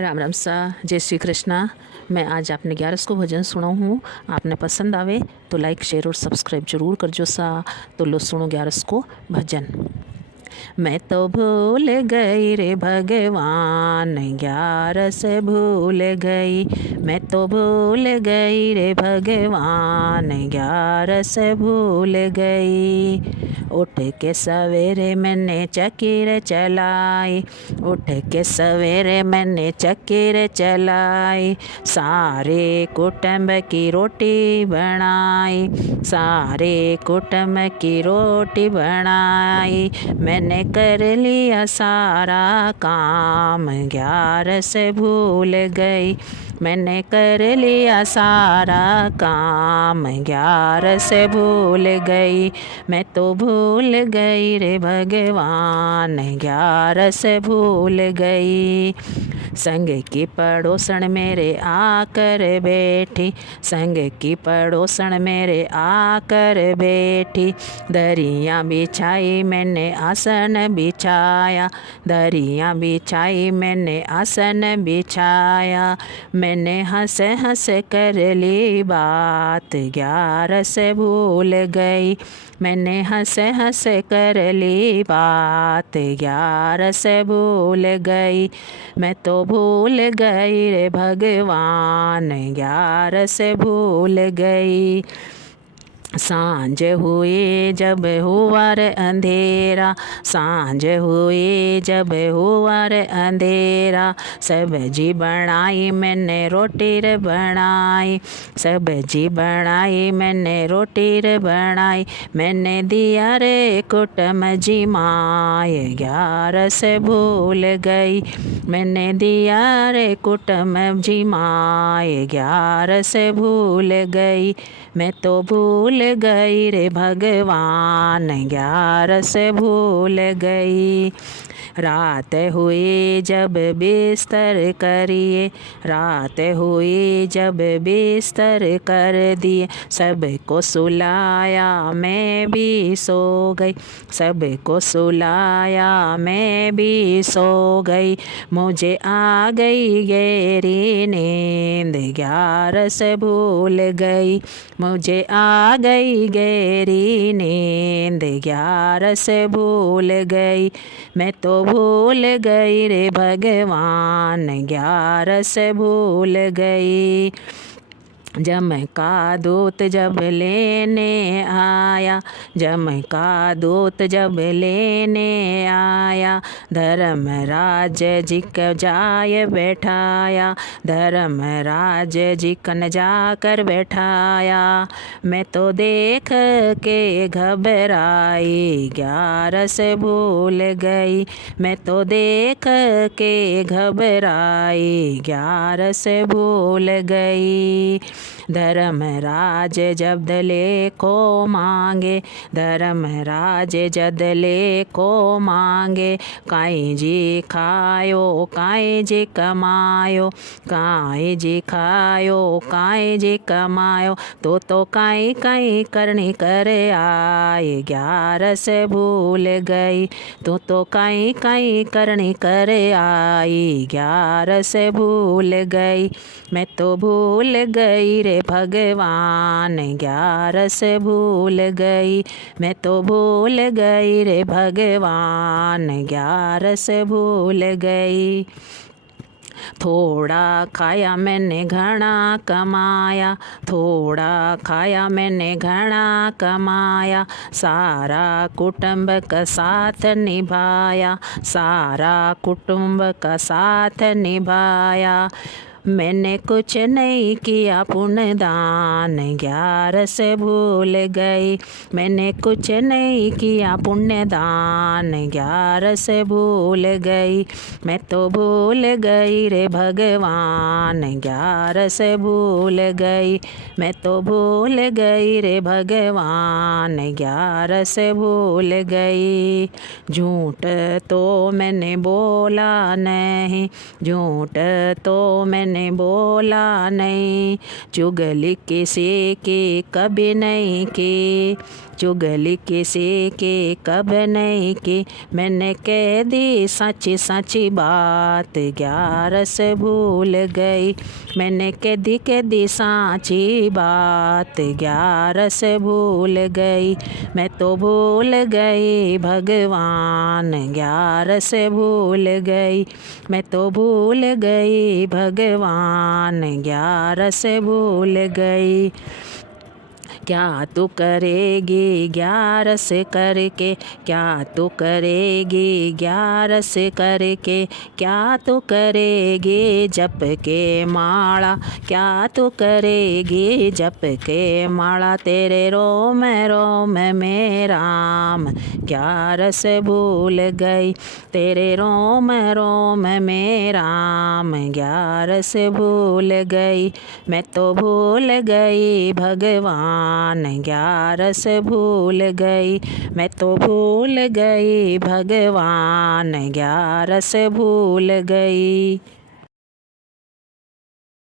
राम राम सा, जय श्री कृष्णा। मैं आज आपने 11 को भजन सुनाऊँ हूँ। आपने पसंद आवे तो लाइक शेयर और सब्सक्राइब जरूर करजो सा। तो लो सुनो 11 को भजन। मैं तो भूल गई रे भगवान, 11 भूल गई। मैं तो भूल गई रे भगवान, 11 भूल गई। उठ के सवेरे मैंने चकीर चलाई, उठ के सवेरे मैंने चकीर चलाई। सारे कुटुंब की रोटी बनाई, सारे कुटुंब की रोटी बनाई। मैंने कर लिया सारा काम, 11 भूल गई। मैंने कर लिया सारा काम, 11 भूल गई। मैं तो भूल गई रे भगवान, 11 भूल गई। संग की पड़ोसन मेरे आकर बैठी, संग की पड़ोसन मेरे आकर बैठी। दरिया बिछाई मैंने आसन बिछाया, दरिया बिछाई मैंने आसन बिछाया। मैंने हंस हंस कर ली बात, 11 भूल गई। मैंने हंस हंस कर ली बात, 11 भूल गई। मैं तो भूल गई रे भगवान, 11 भूल गई। सांझ हुई जब हुआ रे अंधेरा, सांझ हुई जब हुआ रे अंधेरा। सब्जी बनाई मैंने रोटी रे बनाई, सब्जी बनाई मैंने रोटी रे बनाई। मैंने दिया रे कुटुंब जी माय, 11 भूल गई। मैंने दिया रे कुटुंब जी माय, 11 भूल गई। मैं तो भूल गई रे भगवान, 11 भूल गई। रात हुई जब बिस्तर करिए, रात हुई जब बिस्तर कर दिए। सबको सुलाया मैं भी सो गई, सबको सुलाया मैं भी सो गई। मुझे आ गई गहरी नींद, 11 भूल गई। मुझे आ गई गहरी नींद, 11 भूल गई। मैं तो भूल गई रे भगवान, 11 भूल गई। जम का दूत जब लेने आया, जम का दूत जब लेने आया। धर्मराज जी को जाय बैठाया, धर्मराज जी कन जाकर बैठाया। मैं तो देख के घबराई, 11 भूल गई। मैं तो देख के घबराई, 11 भूल गई। धर्मराज जब दले को मांगे, धर्मराज जदले को मांगे। काई जी खायो काई जी कमायो, काई जी खायो काई जी कमायो। तो काई काई करनी करे आए, 11 भूल गई। तो काई काई करनी करे आई, 11 भूल गई। मैं तो भूल गई रे भगवान, 11 भूल गई। मैं तो भूल गई रे भगवान, 11 भूल गई। थोड़ा खाया मैंने घना कमाया, थोड़ा खाया मैंने घना कमाया। सारा कुटुंब का साथ निभाया, सारा कुटुंब का साथ निभाया। मैंने कुछ नहीं किया पुण्य दान, 11 भूल गई। मैंने कुछ नहीं किया पुण्य दान, 11 भूल गई। मैं तो भूल गई रे भगवान, 11 भूल गई। मैं तो भूल गई रे भगवान, 11 भूल गई। झूठ तो मैंने बोला नहीं, झूठ तो मैंने मैंने बोला नहीं, चुगली किसी की कभी नहीं की, चुगली किसी की कब नहीं की। मैंने कह दी सच्ची सच्ची बात, 11 से भूल गई। मैंने कह दी सच्ची बात, 11 से भूल गई। मैं तो भूल गई भगवान, 11 से भूल गई। मैं तो भूल गई भगवान, 11 से भूल गई। क्या तू करेगी 11 से करके, क्या तू करेगी 11 से करके, क्या तू करेगी जप के माला, क्या तू करेगी जप के माला। तेरे रोम में राम, 11 से भूल गई। तेरे रोम में राम, 11 से भूल गई। मैं तो भूल गई भगवान, 11 से भूल गई। मैं तो भूल गई भगवान, 11 से भूल गई।